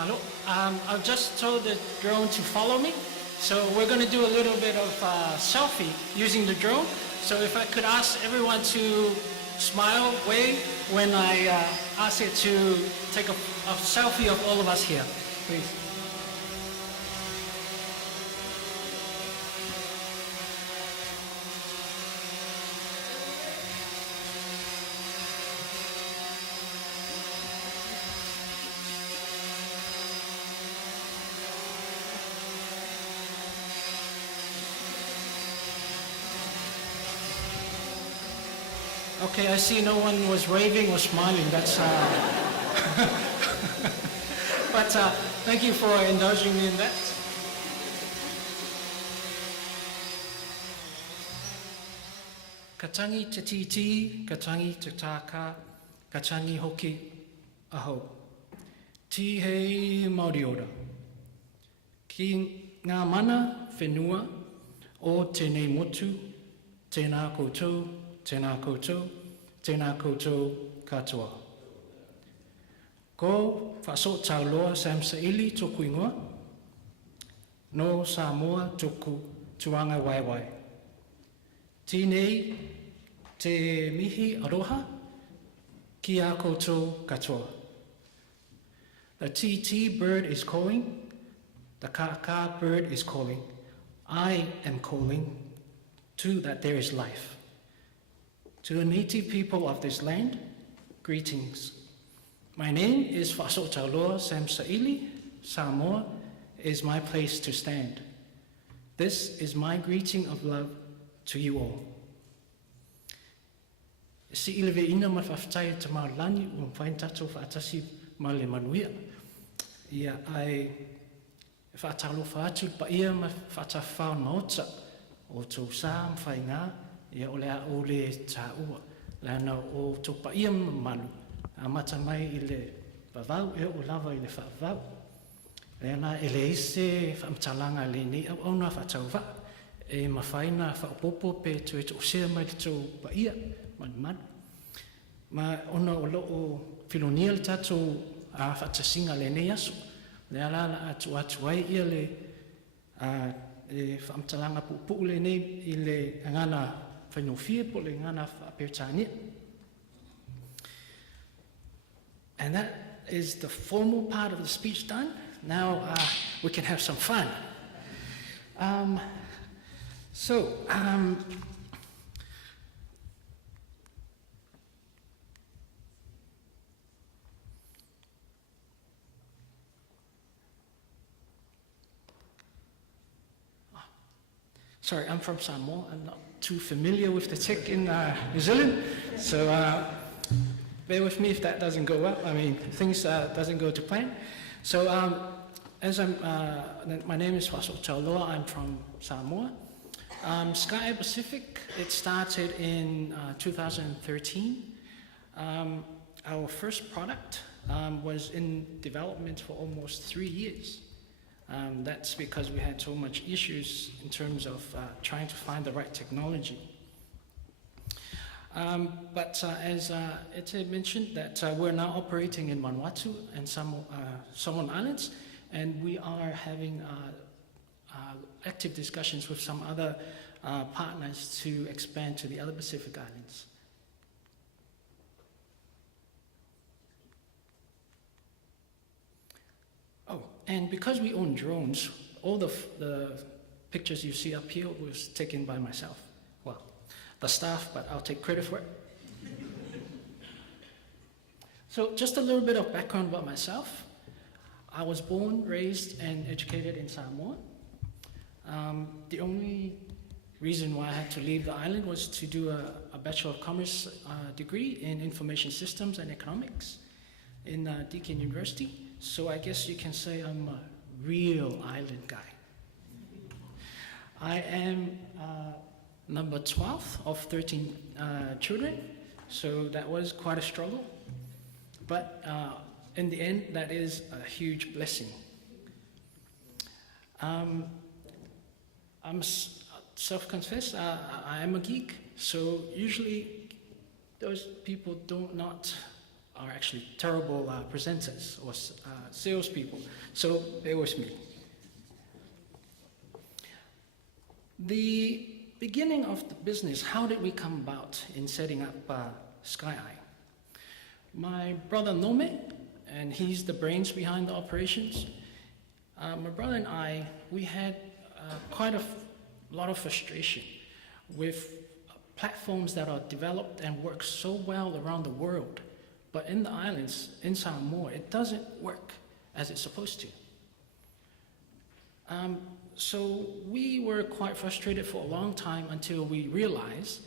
Hello. I've just told the drone to follow me. So we're going to do a little bit of selfie using the drone. So if I could ask everyone to smile, wave when I ask it to take a selfie of all of us here, please. Okay, I see no one was waving or smiling. That's but thank you for indulging me in that. Katangi te titi, katangi te taka, katangi hoki aho. Ti hei Māori ora. Ki ngā mana whenua o tēnei motu, tēnā koutou, tēnā koutou, tēnā koutou katoa. Ko whaso tauloa Sam Saili tōku ingoa, no Samoa tōku tuanga waiwai. Tēnei te mihi aroha ki a koutou katoa. The TT bird is calling, the kaka bird is calling. I am calling to that there is life. To the native people of this land, greetings. My name is Whaso Tauloa Sam Saili. Samoa is my place to stand. This is my greeting of love to you all. Si ileve ina ma whawhtai te maulani o whain tatou whaatasi ma le manuia. Ia ai whaatalo whaatu pa ia ma whaatawhao maota o tō sā mwhai ngā. Ia o lea o le tā ua, lana o tō paia manu, a mata mai I le wawau, e o lava I le whaavau. Leana e le ese whaamtalanga le nei au au na whaatau wha, e mawhaina whaapopo pe tō e tō sea mai le tō paia manu manu. Ma ona o lo o filonia le tātou a whaatasinga le nei aso, le ala atu ai ia le whaamtalanga pupu le nei I le ngana And that is the formal part of the speech done. Now we can have some fun. Sorry, I'm from Samoa. I'm not too familiar with the tech in New Zealand, so bear with me if that doesn't go well. I mean, things doesn't go to plan. So, my name is Whaso Tauloa. I'm from Samoa. Skyeye Pacific, it started in 2013. Our first product was in development for almost 3 years. That's because we had so much issues in terms of trying to find the right technology. But as Ete mentioned, that we're now operating in Vanuatu and Solomon Islands, and we are having active discussions with some other partners to expand to the other Pacific Islands. Oh, and because we own drones, all the pictures you see up here was taken by myself. Well, the staff, but I'll take credit for it. So just a little bit of background about myself. I was born, raised, and educated in Samoa. The only reason why I had to leave the island was to do a Bachelor of Commerce degree in Information Systems and Economics in Deakin University. So I guess you can say I'm a real island guy. I am number 12 of 13 children, so that was quite a struggle. But in the end, that is a huge blessing. I'm self-confessed, I am a geek, so usually those people do not are actually terrible presenters or salespeople. So bear with me. The beginning of the business, how did we come about in setting up Skyeye? My brother Nome, and he's the brains behind the operations. My brother and I, we had quite a lot of frustration with platforms that are developed and work so well around the world, but in the islands, in Samoa, it doesn't work as it's supposed to. So we were quite frustrated for a long time until we realized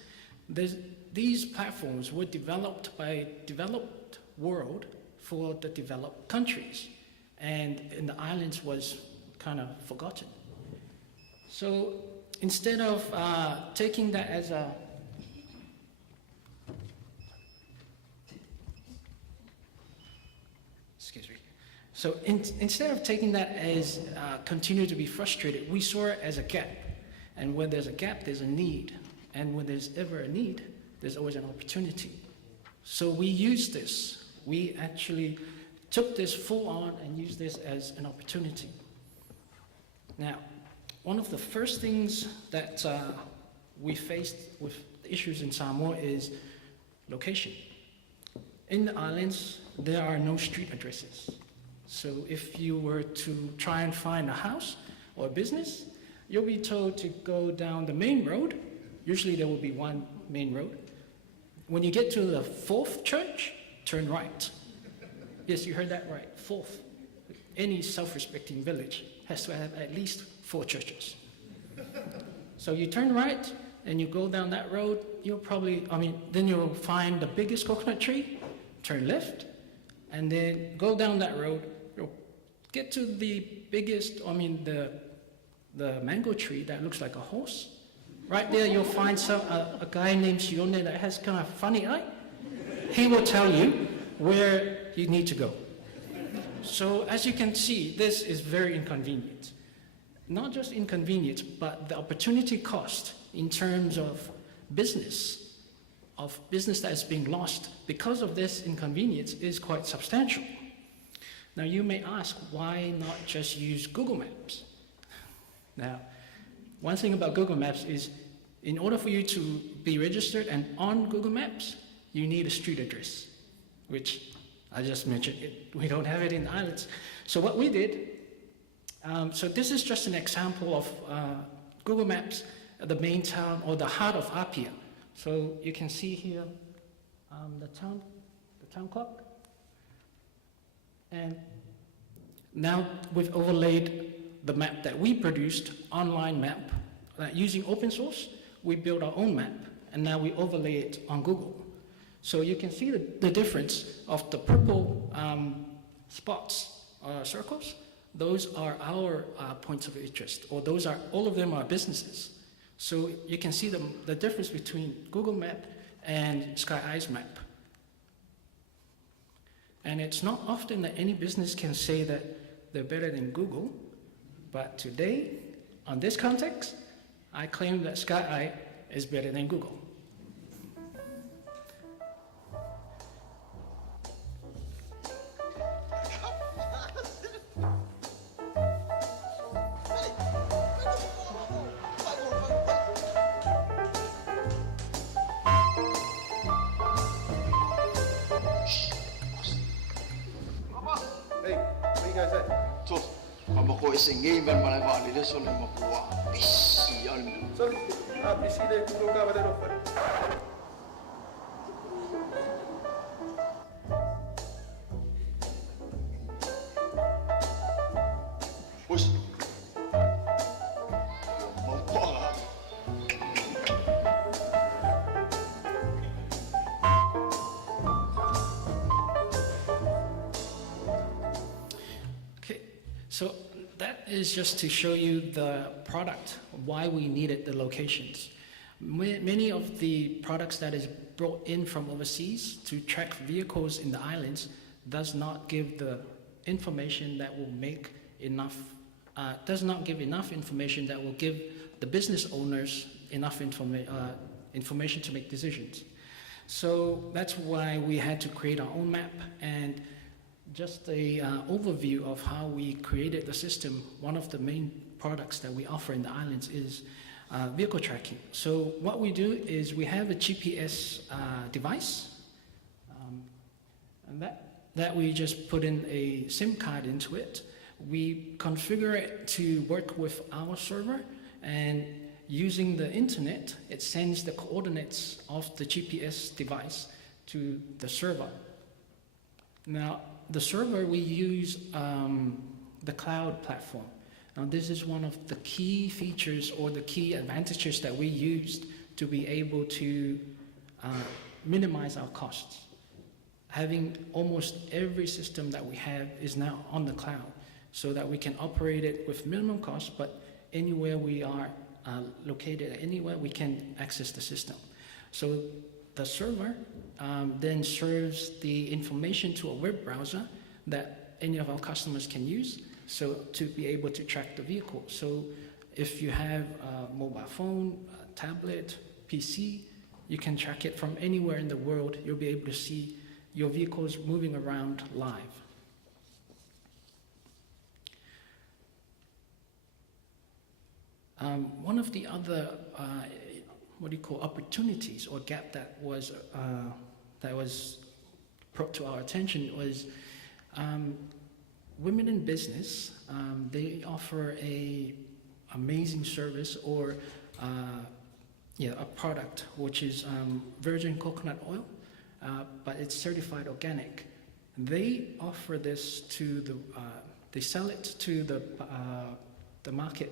these platforms were developed by developed world for the developed countries, and in the islands was kind of forgotten. So instead of taking that as a So instead of taking that as continue to be frustrated, we saw it as a gap. And when there's a gap, there's a need. And when there's ever a need, there's always an opportunity. So we used this. We actually took this full on and used this as an opportunity. Now, one of the first things that we faced with the issues in Samoa is location. In the islands, there are no street addresses. So if you were to try and find a house or a business, you'll be told to go down the main road. Usually there will be one main road. When you get to the fourth church, turn right. Yes, you heard that right, fourth. Any self-respecting village has to have at least 4 churches. So you turn right and you go down that road, then you'll find the biggest coconut tree, turn left, and then go down that road. Get to the biggest, the mango tree that looks like a horse. Right there you'll find a guy named Sione that has kind of funny eye. He will tell you where you need to go. So as you can see, this is very inconvenient. Not just inconvenient, but the opportunity cost in terms of business that is being lost because of this inconvenience is quite substantial. Now you may ask, why not just use Google Maps? Now, one thing about Google Maps is, in order for you to be registered and on Google Maps, you need a street address, which I just mentioned, we don't have it in the islands. So what we did, so this is just an example of Google Maps, the main town or the heart of Apia. So you can see here the town clock. And now we've overlaid the map that we produced, online map, using open source. We built our own map, and now we overlay it on Google. So you can see the difference of the purple spots, circles. Those are our points of interest, or all of them are businesses. So you can see the difference between Google Map and Skyeye's map. And it's not often that any business can say that they're better than Google, but today, on this context, I claim that Skyeye is better than Google. So that is just to show you the product, why we needed the locations. Many of the products that is brought in from overseas to track vehicles in the islands does not give the information that will make enough, does not give enough information that will give the business owners enough information to make decisions. So that's why we had to create our own map. And just a overview of how we created the system, one of the main products that we offer in the islands is vehicle tracking. So what we do is we have a GPS device, and that we just put in a SIM card into it. We configure it to work with our server, and using the internet, it sends the coordinates of the GPS device to the server. Now, the server, we use the cloud platform. Now, this is one of the key features or the key advantages that we used to be able to minimize our costs. Having almost every system that we have is now on the cloud, so that we can operate it with minimum cost, but anywhere we are located, anywhere we can access the system. So the server then serves the information to a web browser that any of our customers can use, so to be able to track the vehicle. So if you have a mobile phone, a tablet, PC, you can track it from anywhere in the world. You'll be able to see your vehicles moving around live. One of the other, opportunities or gap that was brought to our attention was women in business. They offer a amazing service or a product which is virgin coconut oil, but it's certified organic. They offer this to they sell it to the market,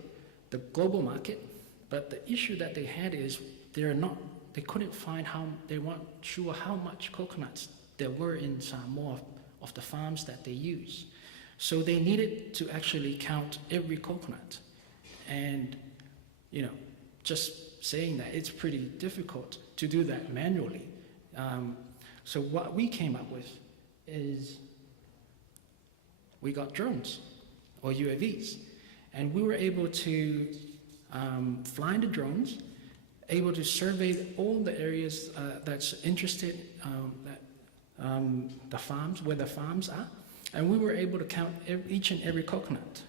the global market, but the issue that they had is they couldn't find they weren't sure how much coconuts there were in more of the farms that they use. So they needed to actually count every coconut. And, just saying that, it's pretty difficult to do that manually. So what we came up with is we got drones or UAVs, and we were able to fly the drones, able to survey all the areas that's interested, the farms, where the farms are, and we were able to count each and every coconut.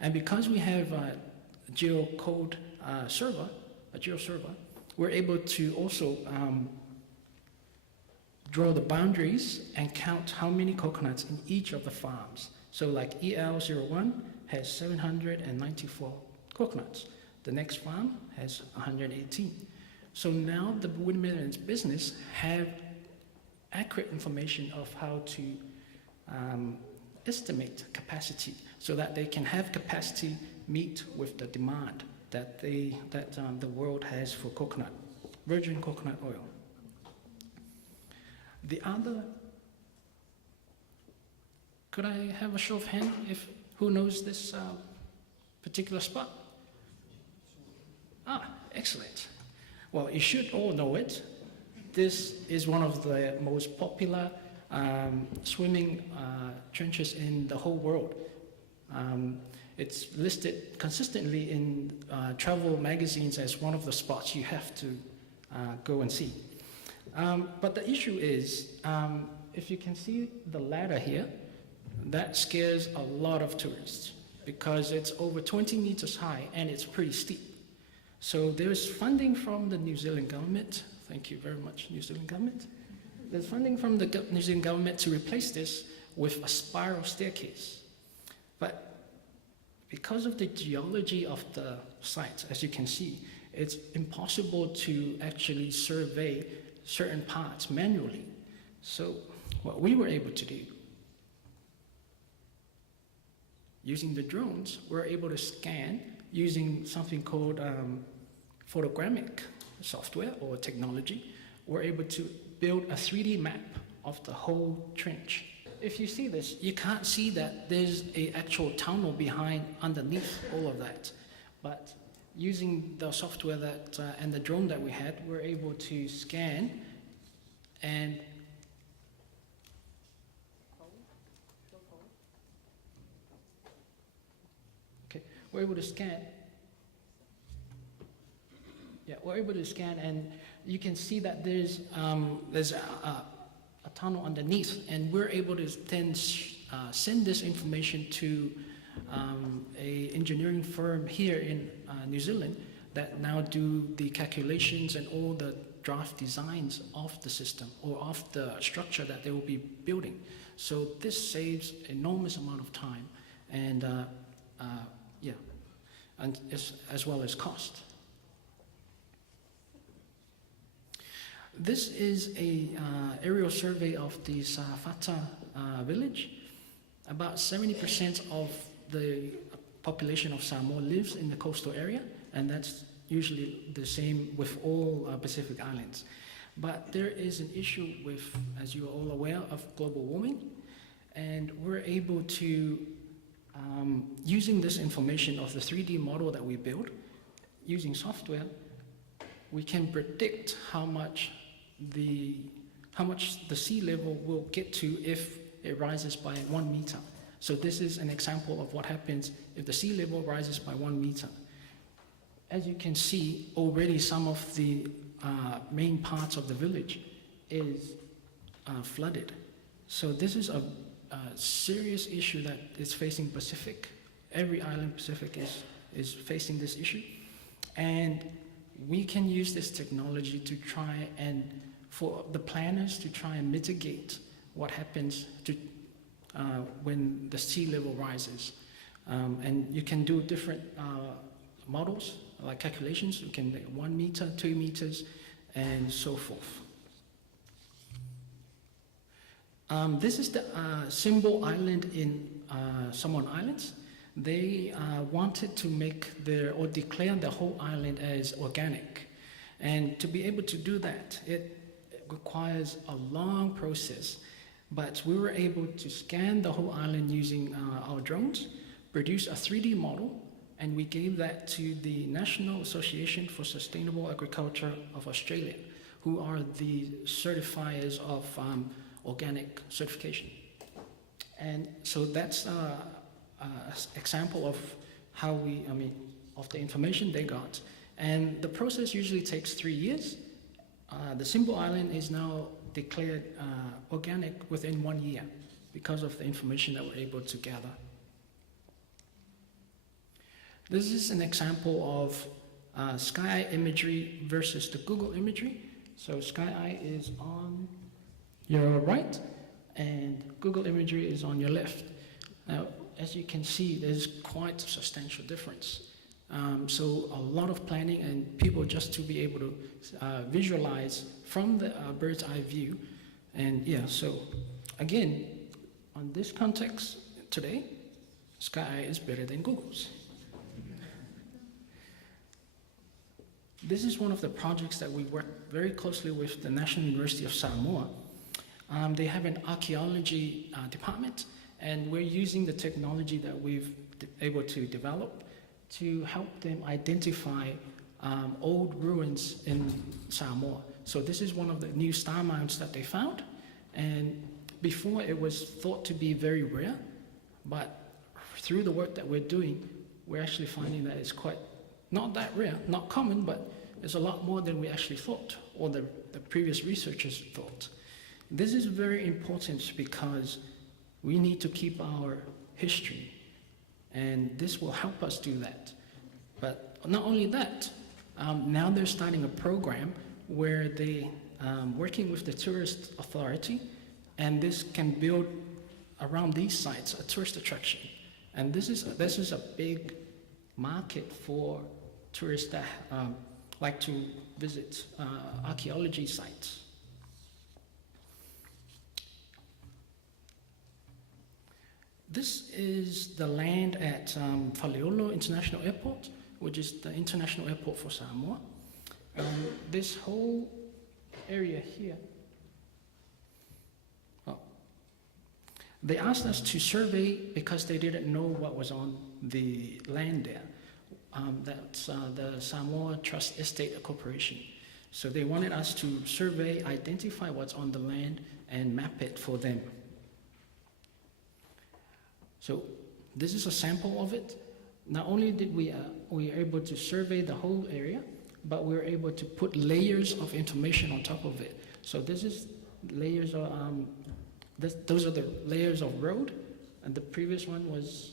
And because we have a geocode server, we're able to also draw the boundaries and count how many coconuts in each of the farms. So like EL01 has 794 coconuts. The next farm has 118. So now the women's business have accurate information of how to estimate capacity, so that they can have capacity meet with the demand that the world has for virgin coconut oil. The other, could I have a show of hands who knows this particular spot? Excellent. Well, you should all know it. This is one of the most popular swimming trenches in the whole world. It's listed consistently in travel magazines as one of the spots you have to go and see. But the issue is, if you can see the ladder here, that scares a lot of tourists because it's over 20 meters high and it's pretty steep. So there's funding from the New Zealand government. Thank you very much, New Zealand government. There's funding from the New Zealand government to replace this with a spiral staircase. But because of the geology of the site, as you can see, it's impossible to actually survey certain parts manually. So what we were able to do, using the drones, we're able to scan using something called photogrammic software or technology. We're able to build a 3D map of the whole trench. If you see this, you can't see that there's an actual tunnel underneath all of that. But using the software and the drone that we had, we're able to scan and we're able to scan and you can see that there's a tunnel underneath, and we're able to then send this information to a engineering firm here in New Zealand that now do the calculations and all the draft designs of the system or of the structure that they will be building. So this saves enormous amount of time and and as well as cost. This is a aerial survey of the Safata village. About 70% of the population of Samoa lives in the coastal area, and that's usually the same with all Pacific Islands. But there is an issue with, as you are all aware, of global warming, and we're able to, using this information of the 3D model that we built, using software, we can predict how much the sea level will get to if it rises by 1 meter. So this is an example of what happens if the sea level rises by 1 meter. As you can see, already some of the main parts of the village is flooded. So this is a serious issue that is facing Pacific. Every island Pacific is facing this issue. And we can use this technology to try and, for the planners to try and mitigate what happens to, when the sea level rises. And you can do different models, like calculations. You can make 1 meter, 2 meters, and so forth. This is the Symbol Island in Samoan Islands. They wanted to make or declare the whole island as organic. And to be able to do that, it requires a long process. But we were able to scan the whole island using our drones, produce a 3D model, and we gave that to the National Association for Sustainable Agriculture of Australia, who are the certifiers of organic certification. And so that's an example of how of the information they got. And the process usually takes 3 years. The Symbol Island is now declared organic within 1 year because of the information that we're able to gather. This is an example of Skyeye imagery versus the Google imagery. So Skyeye is on your right and Google imagery is on your left. Now, as you can see, there's quite a substantial difference. So a lot of planning and people just to be able to visualize from the bird's eye view. And yeah, so again, on this context today, Skyeye is better than Google's. This is one of the projects that we work very closely with the National University of Samoa. They have an archaeology department, and we're using the technology that we've able to develop to help them identify old ruins in Samoa. So this is one of the new star mounds that they found, and before it was thought to be very rare, but through the work that we're doing, we're actually finding that it's quite not that rare, not common, but it's a lot more than we actually thought, or the previous researchers thought. This is very important because we need to keep our history, and this will help us do that. But not only that, now they're starting a program where they working with the tourist authority, and this can build around these sites a tourist attraction. And this is a big market for tourists that like to visit archaeology sites. This is the land at Faleolo International Airport, which is the international airport for Samoa. This whole area here, they asked us to survey because they didn't know what was on the land there. That's the Samoa Trust Estate Corporation. So they wanted us to survey, identify what's on the land, and map it for them. So this is a sample of it. Not only did we were able to survey the whole area, but we're able to put layers of information on top of it. So this is layers of, those are the layers of road, and the previous one was,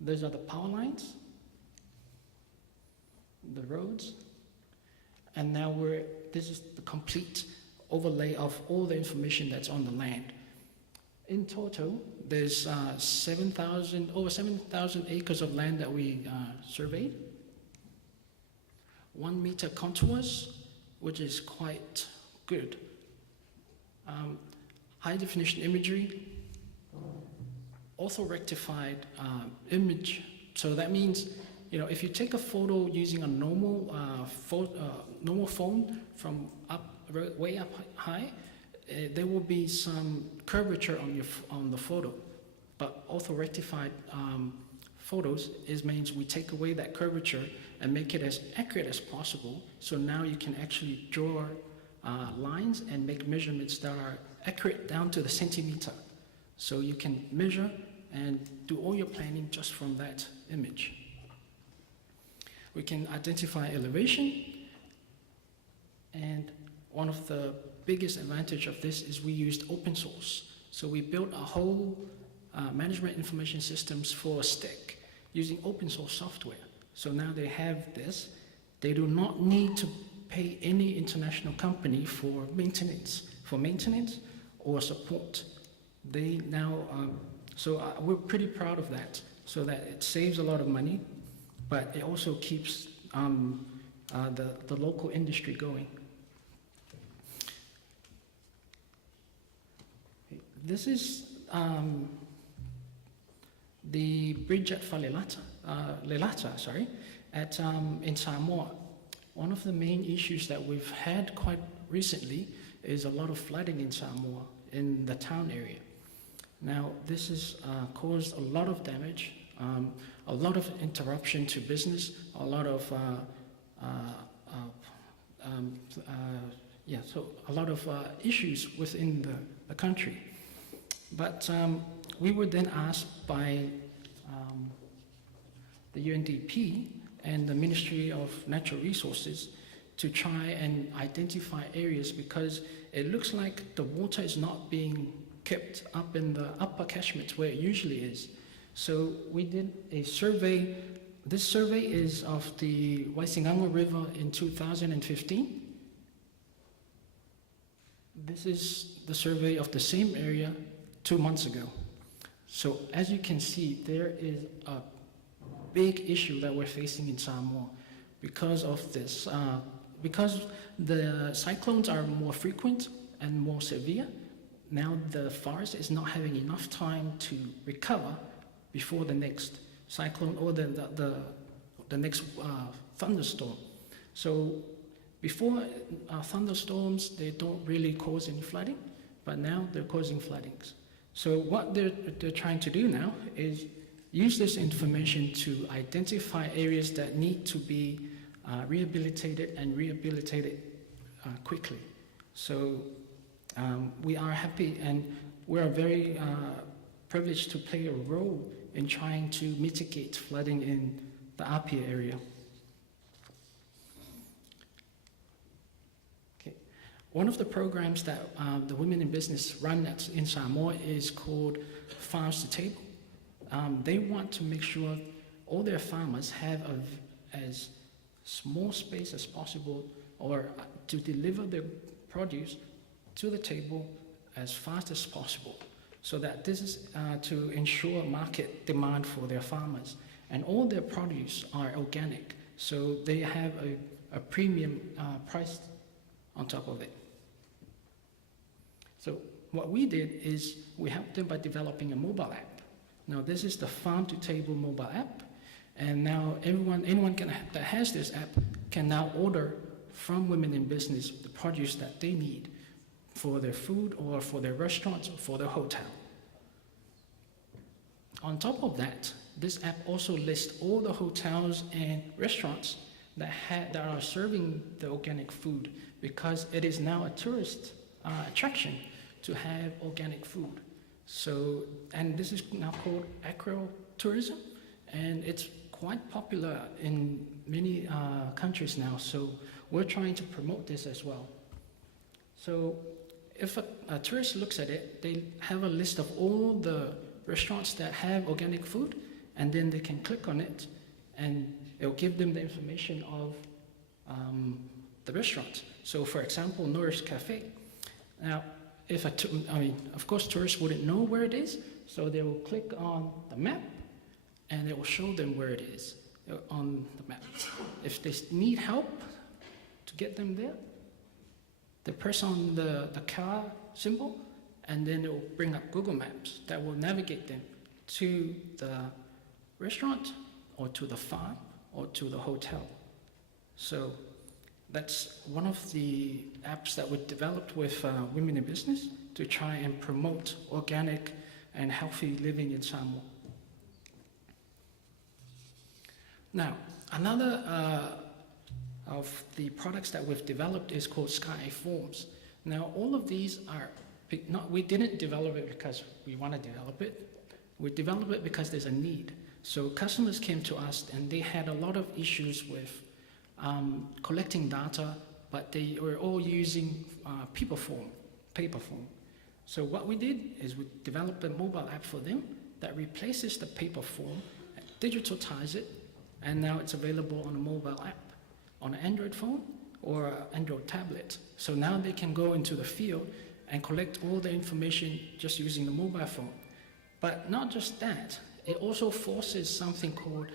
those are the power lines, the roads, and now this is the complete overlay of all the information that's on the land. In total, there's over 7,000 acres of land that we surveyed. 1 meter contours, which is quite good. High definition imagery, orthorectified image. So that means, if you take a photo using a normal phone from way up high, there will be some curvature on the photo. But orthorectified photos means we take away that curvature and make it as accurate as possible. So now you can actually draw lines and make measurements that are accurate down to the centimeter. So you can measure and do all your planning just from that image. We can identify elevation, and one of the biggest advantage of this is we used open source. So we built a whole management information systems for STEC using open source software. So now they have this. They do not need to pay any international company for maintenance or support. They now, we're pretty proud of that, so that it saves a lot of money, but it also keeps the local industry going. This is the bridge at Lelata, in Samoa. One of the main issues that we've had quite recently is a lot of flooding in Samoa, in the town area. Now, this has caused a lot of damage, a lot of interruption to business, a lot of issues within the country. But we were then asked by the UNDP and the Ministry of Natural Resources to try and identify areas, because it looks like the water is not being kept up in the upper catchments where it usually is. So we did a survey. This survey is of the Waisingango River in 2015. This is the survey of the same area 2 months ago. So as you can see, there is a big issue that we're facing in Samoa because of this. Because the cyclones are more frequent and more severe, now the forest is not having enough time to recover before the next cyclone or the next thunderstorm. So before thunderstorms, they don't really cause any flooding, but now they're causing floodings. So what they're trying to do now is use this information to identify areas that need to be rehabilitated quickly. So we are happy, and we are very privileged to play a role in trying to mitigate flooding in the Apia area. Okay. One of the programs that the Women in Business run in Samoa is called Farms to Table. They want to make sure all their farmers have as small space as possible, or to deliver their produce to the table as fast as possible, so that this is to ensure market demand for their farmers. And all their produce are organic, so they have a premium price on top of it. So what we did is we helped them by developing a mobile app. Now this is the Farm to Table mobile app, and now anyone that has this app can now order from Women in Business the produce that they need for their food or for their restaurants or for their hotel. On top of that, this app also lists all the hotels and restaurants that are serving the organic food, because it is now a tourist attraction to have organic food. So, and this is now called agro-tourism, and it's quite popular in many countries now, so we're trying to promote this as well. So if a tourist looks at it, they have a list of all the restaurants that have organic food, and then they can click on it, and it'll give them the information of the restaurant. So for example, Nourish Cafe. Now, of course, tourists wouldn't know where it is, so they will click on the map, and it will show them where it is on the map. If they need help to get them there, they press on the car symbol, and then it will bring up Google Maps that will navigate them to the restaurant, or to the farm, or to the hotel. So that's one of the apps that we developed with Women in Business to try and promote organic and healthy living in Samoa. Now, another of the products that we've developed is called Skyeye Forms. Now, all of these are, we didn't develop it because we want to develop it. We developed it because there's a need. So customers came to us and they had a lot of issues with collecting data, but they were all using paper form. So what we did is we developed a mobile app for them that replaces the paper form, digitalize it, and now it's available on a mobile app, on an Android phone or an Android tablet. So now they can go into the field and collect all the information just using the mobile phone. But not just that, it also forces something called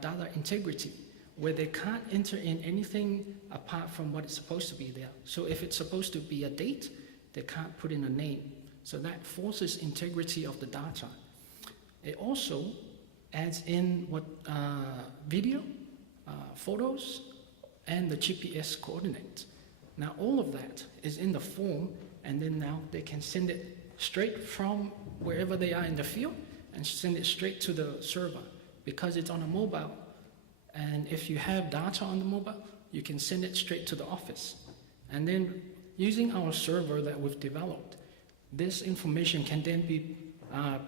data integrity, where they can't enter in anything apart from what is supposed to be there. So if it's supposed to be a date, they can't put in a name. So that forces integrity of the data. It also adds in what video, photos, and the GPS coordinates. Now all of that is in the form, and then now they can send it straight from wherever they are in the field and send it straight to the server, because it's on a mobile. And if you have data on the mobile, you can send it straight to the office. And then using our server that we've developed, this information can then be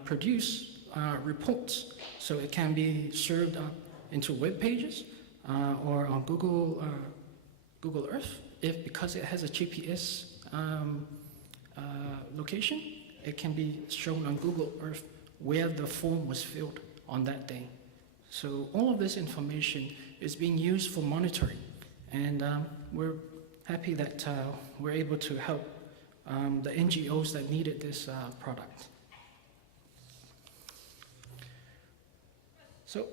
produce reports. So it can be served up into web pages or on Google Earth. Because it has a GPS location, it can be shown on Google Earth where the form was filled on that day. So all of this information is being used for monitoring, and we're happy that we're able to help the NGOs that needed this product. So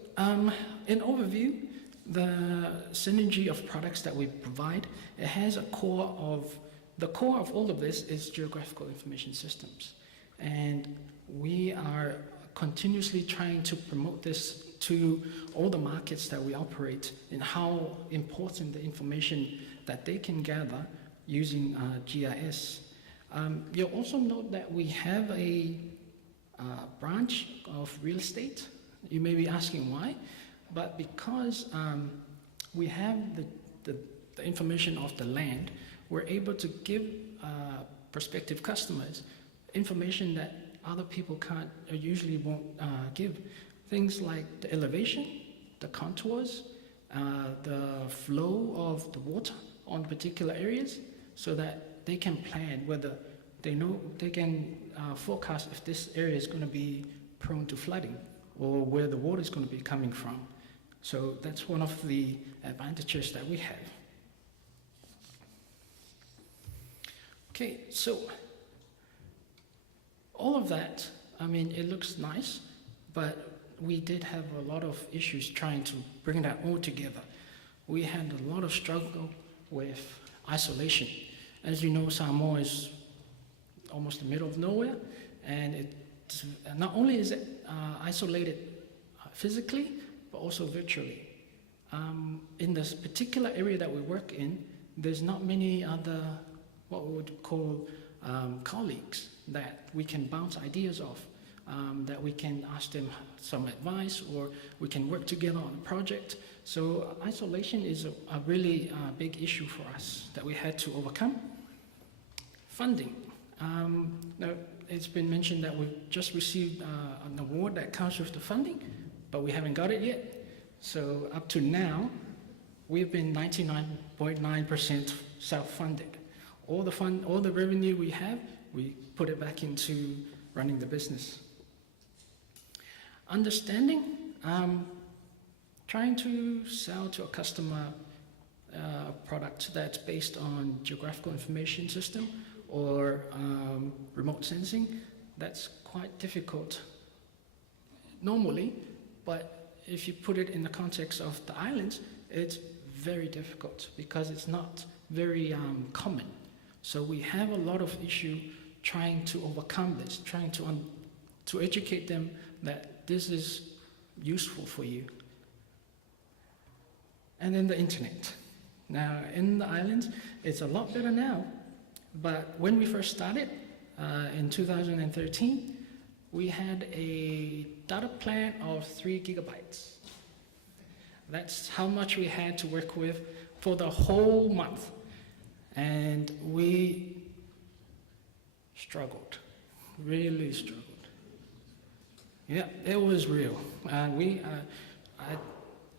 in overview, the synergy of products that we provide, it has a core of, the core of all of this is geographical information systems. And we are continuously trying to promote this to all the markets that we operate, and how important the information that they can gather using GIS. You'll also note that we have a branch of real estate. You may be asking why, but because we have the information of the land, we're able to give prospective customers information that other people can't or usually won't give. Things like the elevation, the contours, the flow of the water on particular areas, so that they can plan whether they can forecast if this area is going to be prone to flooding or where the water is going to be coming from. So that's one of the advantages that we have. Okay, so all of that, I mean, it looks nice, but we did have a lot of issues trying to bring that all together. We had a lot of struggle with isolation. As you know, Samoa is almost the middle of nowhere, and not only is it isolated physically, but also virtually. In this particular area that we work in, there's not many other, what we would call colleagues that we can bounce ideas off, that we can ask them some advice, or we can work together on a project. So isolation is a really big issue for us that we had to overcome. Funding. Now, it's been mentioned that we've just received an award that comes with the funding, but we haven't got it yet. So up to now, we've been 99.9% self-funded. All the revenue we have, we put it back into running the business. Understanding, trying to sell to a customer a product that's based on geographical information system or remote sensing, that's quite difficult normally, but if you put it in the context of the islands, it's very difficult because it's not very common. So we have a lot of issue trying to overcome this, trying to educate them that this is useful for you. And then the internet. Now, in the islands, it's a lot better now, but when we first started in 2013, we had a data plan of 3 gigabytes. That's how much we had to work with for the whole month. And we struggled, really struggled. Yeah, it was real.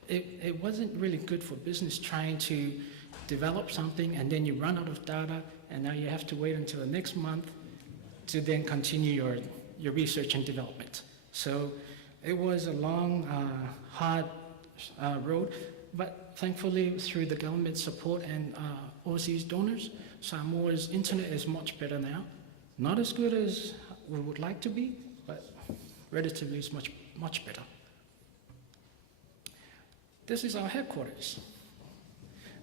It wasn't really good for business trying to develop something and then you run out of data and now you have to wait until the next month to then continue your research and development. So it was a long, hard road, but thankfully through the government support and overseas donors, Samoa's internet is much better now. Not as good as we would like to be, but relatively it's much better. This is our headquarters.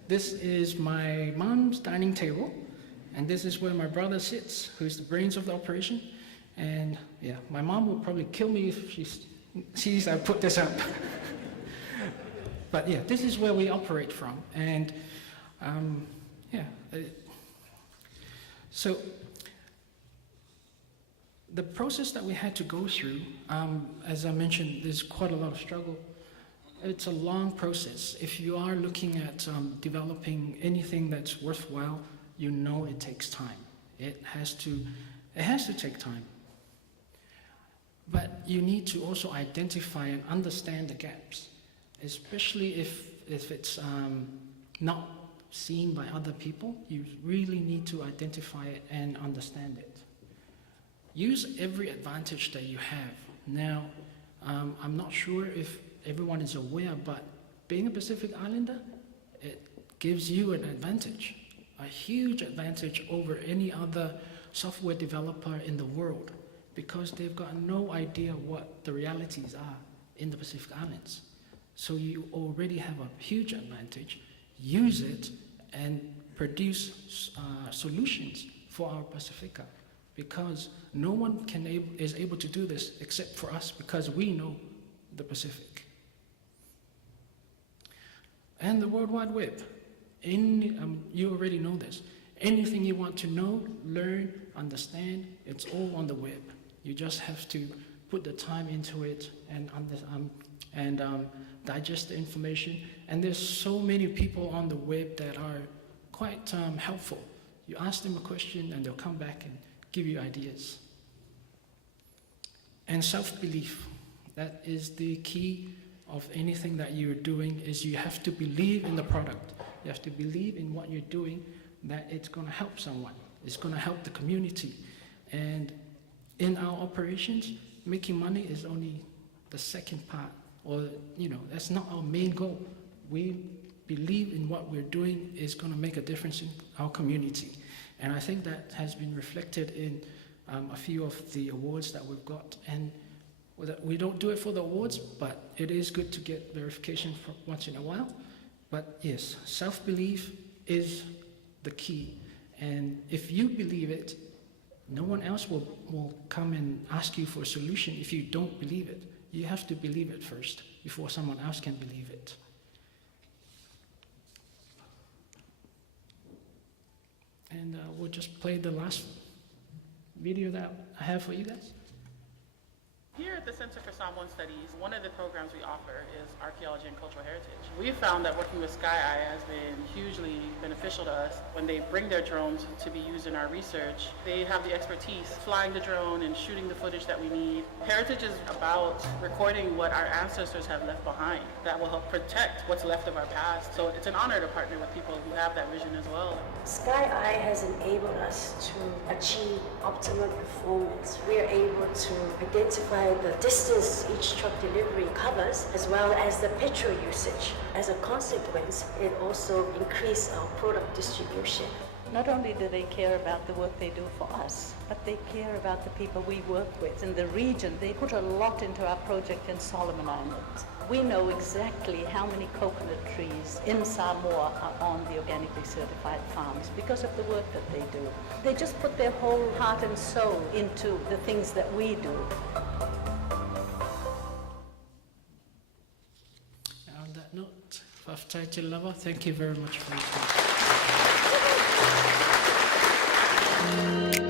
This is my mom's dining table, and this is where my brother sits, who's the brains of the operation. And yeah, my mom will probably kill me if she sees I put this up. But yeah, this is where we operate from. And so the process that we had to go through, as I mentioned, there's quite a lot of struggle. It's a long process. If you are looking at developing anything that's worthwhile, you know it takes time. It has to take time. But you need to also identify and understand the gaps, especially if it's not seen by other people. You really need to identify it and understand it. Use every advantage that you have. Now, I'm not sure if everyone is aware, but being a Pacific Islander, it gives you an advantage, a huge advantage over any other software developer in the world, because they've got no idea what the realities are in the Pacific Islands. So you already have a huge advantage. Use it and produce solutions for our Pacifica, because no one is able to do this except for us, because we know the Pacific. And the World Wide Web. You already know this. Anything you want to know, learn, understand, it's all on the web. You just have to put the time into it and digest the information. And there's so many people on the web that are quite helpful. You ask them a question and they'll come back and give you ideas. And self-belief, that is the key of anything that you're doing, is you have to believe in the product. You have to believe in what you're doing, that it's going to help someone. It's going to help the community. And in our operations, making money is only the second part, or that's not our main goal. We believe in what we're doing is going to make a difference in our community. And I think that has been reflected in a few of the awards that we've got. And we don't do it for the awards, but it is good to get verification once in a while. But yes, self-belief is the key. And if you believe it, no one else will come and ask you for a solution if you don't believe it. You have to believe it first before someone else can believe it. And we'll just play the last video that I have for you guys. Here at the Center for Samoan Studies, one of the programs we offer is archaeology and cultural heritage. We found that working with Skyeye has been hugely beneficial to us. When they bring their drones to be used in our research, they have the expertise flying the drone and shooting the footage that we need. Heritage is about recording what our ancestors have left behind that will help protect what's left of our past. So it's an honor to partner with people who have that vision as well. Skyeye has enabled us to achieve optimal performance. We are able to identify the distance each truck delivery covers, as well as the petrol usage. As a consequence, it also increased our product distribution. Not only do they care about the work they do for us, but they care about the people we work with in the region. They put a lot into our project in Solomon Islands. We know exactly how many coconut trees in Samoa are on the organically certified farms because of the work that they do. They just put their whole heart and soul into the things that we do. On that note, whawhaftai te lava, thank you very much for your time.